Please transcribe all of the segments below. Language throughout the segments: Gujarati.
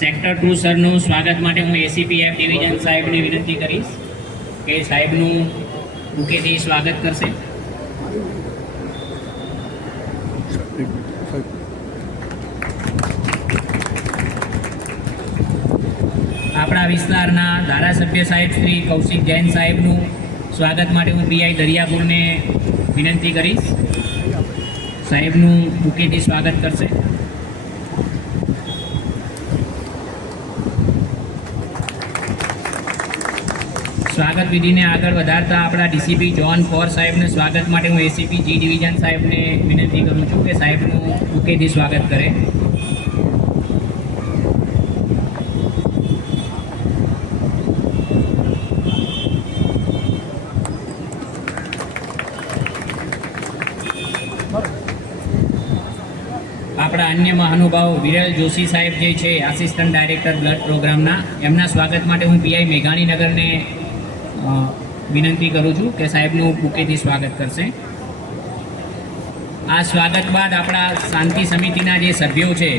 સેક્ટર 2 સરનું સ્વાગત માટે હું એસીપી એફ ડિવિઝન સાહેબને વિનંતી કરીશ કે સાહેબનું બુકેથી સ્વાગત કરશે. આપણા વિસ્તારના ધારાસભ્ય સાહેબ શ્રી કૌશિક જૈન સાહેબનું સ્વાગત માટે હું પીઆઈ દરિયાપુરને વિનંતી કરીશ. સાહેબનું બુકેથી સ્વાગત કરશે. સ્વાગત વિધિને આગળ વધારતા આપણા ડીસીપી જોન 4 સાહેબને સ્વાગત માટે હું એસીપી જી ડિવિઝન સાહેબને વિનંતી કરું છું કે સાહેબનું બુકેથી સ્વાગત કરે. આપણા અન્ય મહાનુભાવ વિરલ જોશી સાહેબ જે છે આસિસ્ટન્ટ ડાયરેક્ટર બ્લડ પ્રોગ્રામના, એમના સ્વાગત માટે હું પીઆઈ મેઘાણીનગરને વિનંતી કરું છું કે સાહેબનું બુકેથી સ્વાગત કરશે. આ સ્વાગત બાદ આપણા શાંતિ સમિતિના જે સભ્યો છે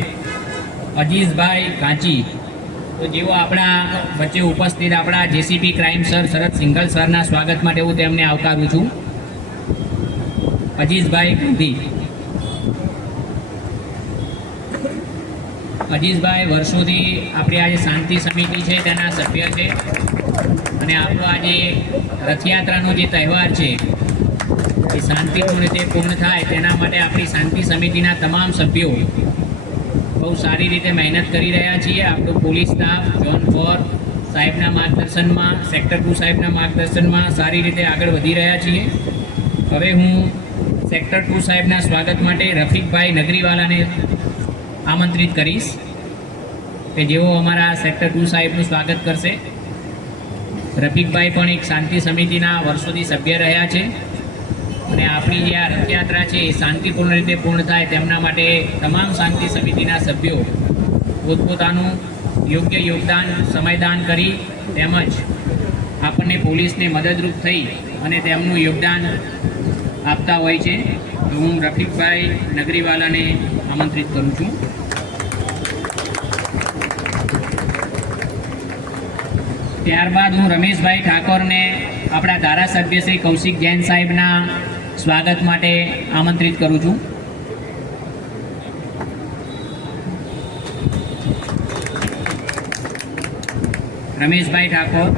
અજીઝભાઈ કાંચી, તો જેઓ આપણા વચ્ચે ઉપસ્થિત આપણા જેસીપી ક્રાઇમ સર શરદ સિંઘલ સરના સ્વાગત માટે હું તેમને આવકારું છું. અજીઝભાઈ ગાંધી. અજીઝભાઈ વર્ષોથી આપણી આ જે શાંતિ સમિતિ છે તેના સભ્ય છે અને આપણો આ જે રથયાત્રાનો જે તહેવાર છે એ શાંતિપૂર્ણ રીતે પૂર્ણ થાય તેના માટે આપણી શાંતિ સમિતિના તમામ સભ્યો બહુ સારી રીતે મહેનત કરી રહ્યા છીએ. આપણો પોલીસ સ્ટાફ જોન 4 સાહેબના માર્ગદર્શનમાં, સેક્ટર 2 સાહેબના માર્ગદર્શનમાં સારી રીતે આગળ વધી રહ્યા છીએ. હવે હું સેક્ટર 2 સાહેબના સ્વાગત માટે રફીકભાઈ નગરીવાલાને આમંત્રિત કરીશ કે જેઓ અમારા સેક્ટર 2 સાહેબનું સ્વાગત કરશે. રફીકભાઈ પણ એક શાંતિ સમિતિના વર્ષોથી સભ્ય રહ્યા છે અને આપણી જે આ રથયાત્રા છે એ શાંતિપૂર્ણ રીતે પૂર્ણ થાય તેમના માટે તમામ શાંતિ સમિતિના સભ્યો પોતપોતાનું યોગ્ય યોગદાન સમયદાન કરી તેમજ આપણને પોલીસને મદદરૂપ થઈ અને તેમનું યોગદાન આપતા હોય છે. હું રફીકભાઈ નગરીવાલાને આમંત્રિત કરું છું. ત્યારબાદ હું રમેશભાઈ ઠાકોરને આપણા ધારાસભ્ય શ્રી કૌશિક જૈન સાહેબના સ્વાગત માટે આમંત્રિત કરું છું. રમેશભાઈ ઠાકોર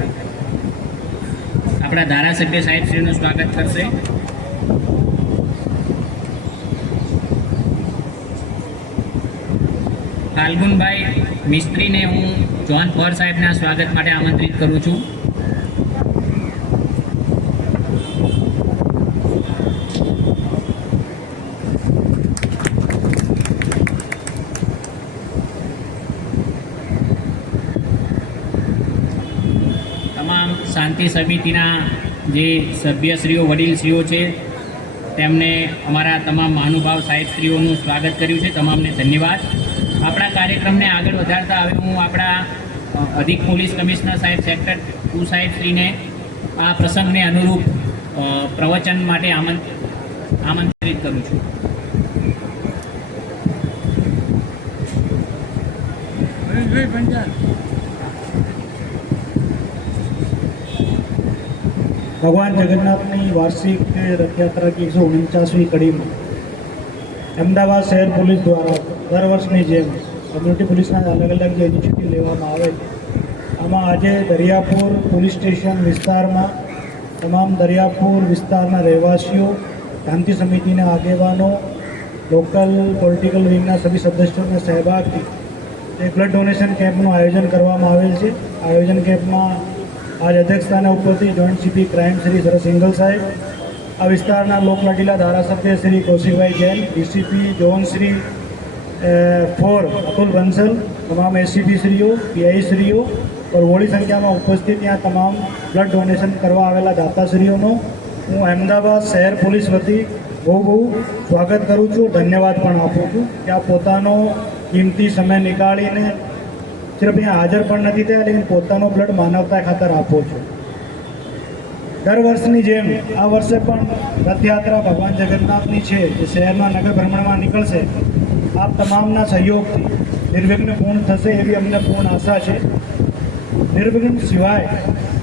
આપણા ધારાસભ્ય સાહેબશ્રીનું સ્વાગત કરશે. ફાલ્ગુનભાઈ મિસ્ત્રીને હું જોન 4 સાહેબના સ્વાગત માટે આમંત્રિત કરું છું. તમામ શાંતિ સમિતિના જે સભ્યશ્રીઓ, વડીલશ્રીઓ છે તેમને અમારા તમામ મહાનુભાવ સાહેબશ્રીઓનું સ્વાગત કર્યું છે. તમામને ધન્યવાદ. આપણા કાર્યક્રમને આગળ વધારતા હવે હું આપણા અધિક પોલીસ કમિશનર સાહેબ સેક્ટર 2 સાહેબશ્રીને આ પ્રસંગને અનુરૂપ પ્રવચન માટે આમંત્રિત કરું છું. ભગવાન જગન્નાથની વાર્ષિક રથયાત્રા की 149वीं कड़ी में અમદાવાદ શહેર પોલીસ દ્વારા દર વર્ષની જેમ કમ્યુનિટી પોલીસના અલગ અલગ જે ઇનિશિયેટિવ લેવામાં આવે છે, આમાં આજે દરિયાપુર પોલીસ સ્ટેશન વિસ્તારમાં તમામ દરિયાપુર વિસ્તારના રહેવાસીઓ, શાંતિ સમિતિના આગેવાનો, લોકલ પોલિટિકલ વિંગના સભ્ય સદસ્યોના સહભાગથી એક બ્લડ ડોનેશન કેમ્પનું આયોજન કરવામાં આવેલ છે. આયોજન કેમ્પમાં આજ અધ્યક્ષતાના ઉપરથી joint CP crime Shri Sharad Singhal સાહેબ, આ વિસ્તારના લોકલાડીલા ધારાસભ્ય Shri Kaushikbhai Jain, DCP zone Shri four Atul Bansal, તમામ એસીપી શ્રીઓ, પીઆઈ શ્રીઓ और મોટી સંખ્યામાં ઉપસ્થિત ત્યાં તમામ બ્લડ ડોનેશન કરવા આવેલા દાતાશ્રીઓનો હું અમદાવાદ શહેર પોલીસ વતી બહુ સ્વાગત કરું છું, ધન્યવાદ પણ આપું છું કે આ પોતાનો કિંમતી સમય નીકાળીને સિર્ફ અહીંયા હાજર પણ નથી થયા, લેકિન પોતાનો બ્લડ માનવતા ખાતર આપો છો. દર વર્ષની જેમ આ વર્ષે પણ રથયાત્રા ભગવાન જગન્નાથની છે જે શહેરના નગર ભ્રમણમાં નીકળશે. આપ તમામના સહયોગથી નિર્વિઘ્ન પૂર્ણ થશે એવી અમને પૂર્ણ આશા છે. નિર્વિઘ્ન સિવાય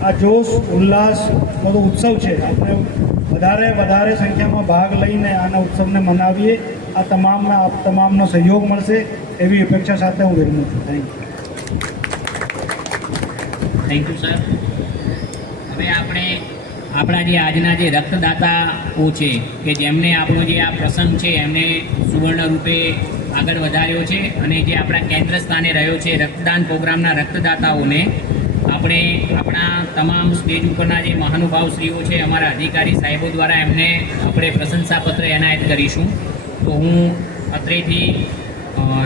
આ જોશ ઉલ્લાસ બધો ઉત્સવ છે, આપણે વધારે સંખ્યામાં ભાગ લઈને આના ઉત્સવને મનાવીએ. આ તમામનો સહયોગ મળશે એવી અપેક્ષા સાથે હું વિરમું છું. Thank you sir. હવે આપણે આપણા જે આજના જે રક્તદાતાઓ છે કે જેમને આપણો જે આ પ્રસંગ છે એમને સુવર્ણ રૂપે આગળ વધાર્યો છે અને જે આપણા કેન્દ્ર સ્થાને રહ્યો છે રક્તદાન પ્રોગ્રામના રક્તદાતાઓને આપણે આપણા તમામ સ્ટેજ ઉપરના જે મહાનુભાવશ્રીઓ છે અમારા અધિકારી સાહેબો દ્વારા એમને આપણે પ્રશંસાપત્ર એનાયત કરીશું. તો હું અત્રેથી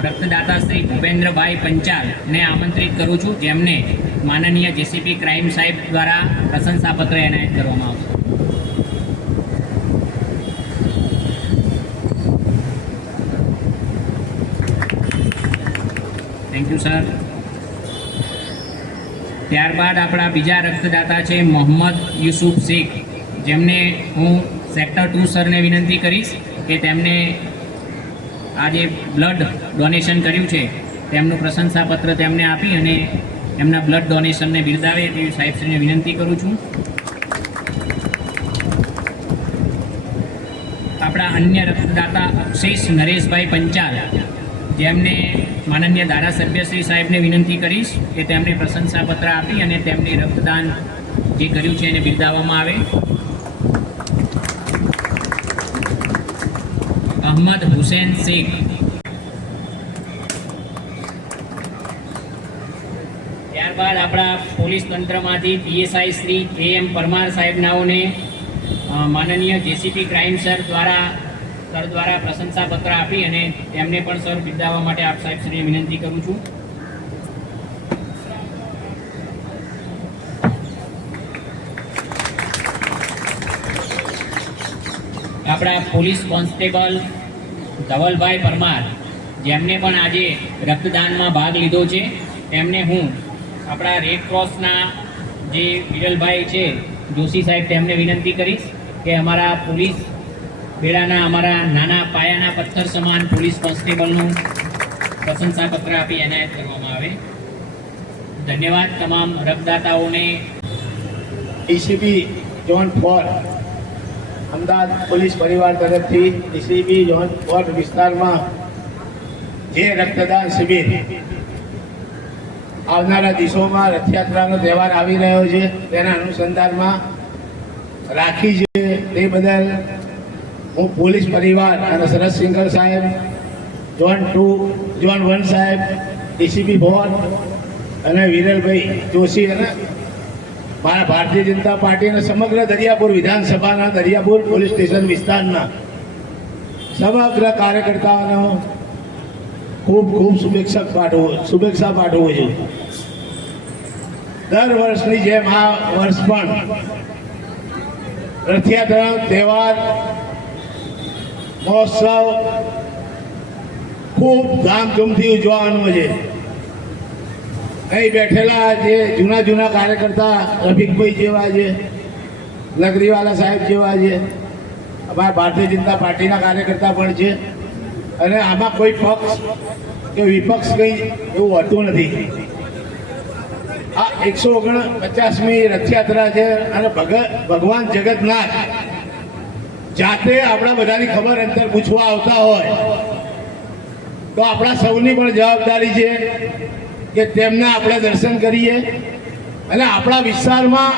રક્તદાતા શ્રી ભૂપેન્દ્રભાઈ પંચાલને આમંત્રિત કરું છું, જેમને માનનીય જેસીપી ક્રાઇમ સાહેબ દ્વારા પ્રશંસાપત્ર એનાયત કરવામાં આવશે. Thank you sir. ત્યારબાદ આપણા બીજા રક્તદાતા છે મોહમ્મદ યુસુફ શેખ, જેમને હું સેક્ટર 2 સરને વિનંતી કરીશ કે તેમને આ જે બ્લડ ડોનેશન કર્યું છે તેમનું પ્રશંસાપત્ર તેમને આપી અને એમના બ્લડ ડોનેશનને બિરદાવે તેવી સાહેબશ્રીને વિનંતી કરું છું. આપણા અન્ય રક્તદાતા અક્ષેશ નરેશભાઈ પંચાલ, જેમને માનનીય ધારાસભ્ય શ્રી સાહેબને વિનંતી કરીશ કે તેમને પ્રશંસાપત્ર આપી અને તેમને રક્તદાન જે કર્યું છે એને બિરદાવવામાં આવે. અહમદ હુસેન શેખ. ત્યારબાદ આપણા પોલીસ તંત્રમાંથી પીએસઆઈ શ્રી AM પરમાર સાહેબનાઓને માનનીય જેસીપી ક્રાઇમ સર દ્વારા પ્રશંસાપત્ર આપી અને તેમને પણ સર બિરદાવવા માટે આપ સાહેબશ્રીને વિનંતી કરું છું. આપણા પોલીસ કોન્સ્ટેબલ ધવલભાઈ પરમાર, જેમને પણ આજે રક્તદાનમાં ભાગ લીધો છે, તેમને હું આપણા રેડ ક્રોસના જે વિરલભાઈ છે જોશી સાહેબ, તેમને વિનંતી કરીશ કે અમારા પોલીસ બેડાના અમારા નાના પાયાના પથ્થર સમાન પોલીસ કોન્સ્ટેબલનું પ્રશંસાપત્ર આપી એનાયત કરવામાં આવે. ધન્યવાદ તમામ રક્તદાતાઓને. ડીસીપી ઝોન 4 અમદાવાદ પોલીસ પરિવાર તરફથી ડીસીપી ઝોન 4 વિસ્તારમાં જે રક્તદાન શિબિર આવનારા દિવસોમાં રથયાત્રાનો તહેવાર આવી રહ્યો છે તેના અનુસંધાનમાં રાખી છે, તે બદલ હું પોલીસ પરિવાર અને શરદ સિંઘલ સાહેબ, ઝોન 1 સાહેબ, ડીસીપી ભોર અને વિરલભાઈ જોશી અને મારા ભારતીય જનતા પાર્ટીના સમગ્ર દરિયાપુર વિધાનસભાના દરિયાપુર પોલીસ સ્ટેશન વિસ્તારના સમગ્ર કાર્યકર્તાઓનો ખૂબ શુભેચ્છા પાઠવું છું. દર વર્ષની જેમ આ વર્ષ પણ રથયાત્રાનો તહેવાર મહોત્સવ ખૂબ ધામધૂમથી ઉજવવાનો છે. અહીં બેઠેલા જે જૂના કાર્યકર્તા રફીકભાઈ જેવા છે, નગરીવાલા સાહેબ જેવા છે, અમારા ભારતીય જનતા પાર્ટીના કાર્યકર્તા પણ છે અને આમાં કોઈ પક્ષ કે વિપક્ષ કંઈ એવું હોતું નથી. આ 149મી રથયાત્રા છે અને ભગવાન જગન્નાથ જાતે આપણા બધાની ખબર અંતર પૂછવા આવતા હોય તો આપણા સૌની પણ જવાબદારી છે કે તેમને આપણે દર્શન કરીએ અને આપણા વિસ્તારમાં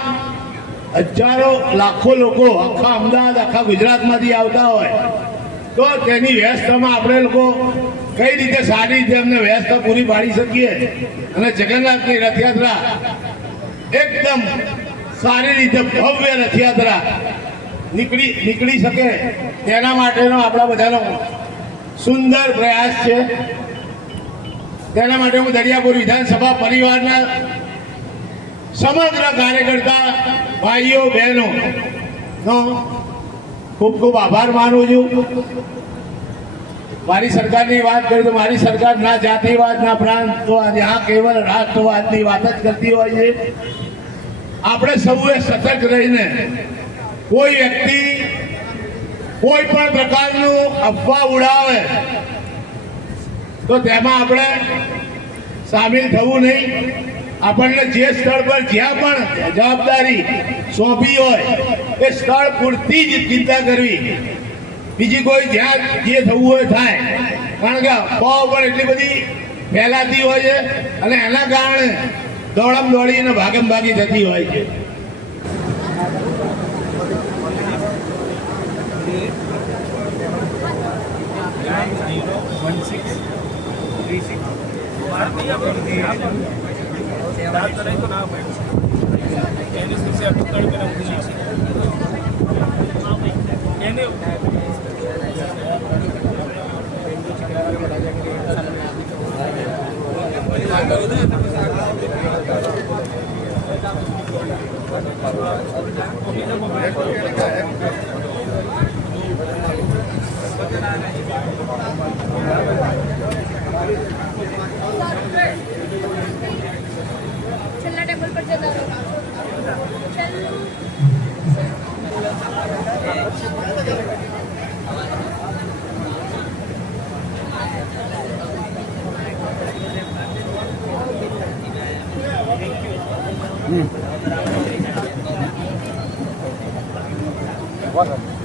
હજારો લાખો લોકો આખા અમદાવાદ આખા ગુજરાતમાંથી આવતા હોય તો તેની વ્યવસ્થામાં આપણે લોકો કઈ રીતે સારી રીતે એમને વ્યવસ્થા પૂરી પાડી શકીએ અને જગન્નાથની રથયાત્રા એકદમ સારી રીતે ભવ્ય રથયાત્રા નીકળી શકે તેના માટેનો આપણા બધાનો સુંદર પ્રયાસ છે. તેના માટે હું દરિયાપુર વિધાનસભા પરિવારના સમગ્ર કાર્યકર્તા ભાઈઓ બહેનો નો ખૂબ ખૂબ આભાર માનું છું. મારી સરકારની વાત કરું તો મારી સરકાર ના જાતિવાદ ના પ્રાંતવાદ, આ કેવળ રાષ્ટ્રવાદની વાત જ કરતી હોય છે. આપણે સૌએ સતર્ક રહીને કોઈ વ્યક્તિ કોઈ પણ પ્રકારનું અફવા ઉડાવે તો તેમાં આપણે સામેલ થવું નહીં. આપણને જે સ્થળ પર જ્યાં પણ જવાબદારી સોંપી હોય એ સ્થળ પૂરતી જ ચિંતા કરવી. બીજી કોઈ જ્યાં જે થવું હોય થાય, કારણ કે અફવાઓ પણ એટલી બધી ફેલાતી હોય છે અને એના કારણે દોડમ દોડીને ભાગમ ભાગી થતી હોય છે. છેલ્લા ટેબલ પર જતા રહો. What?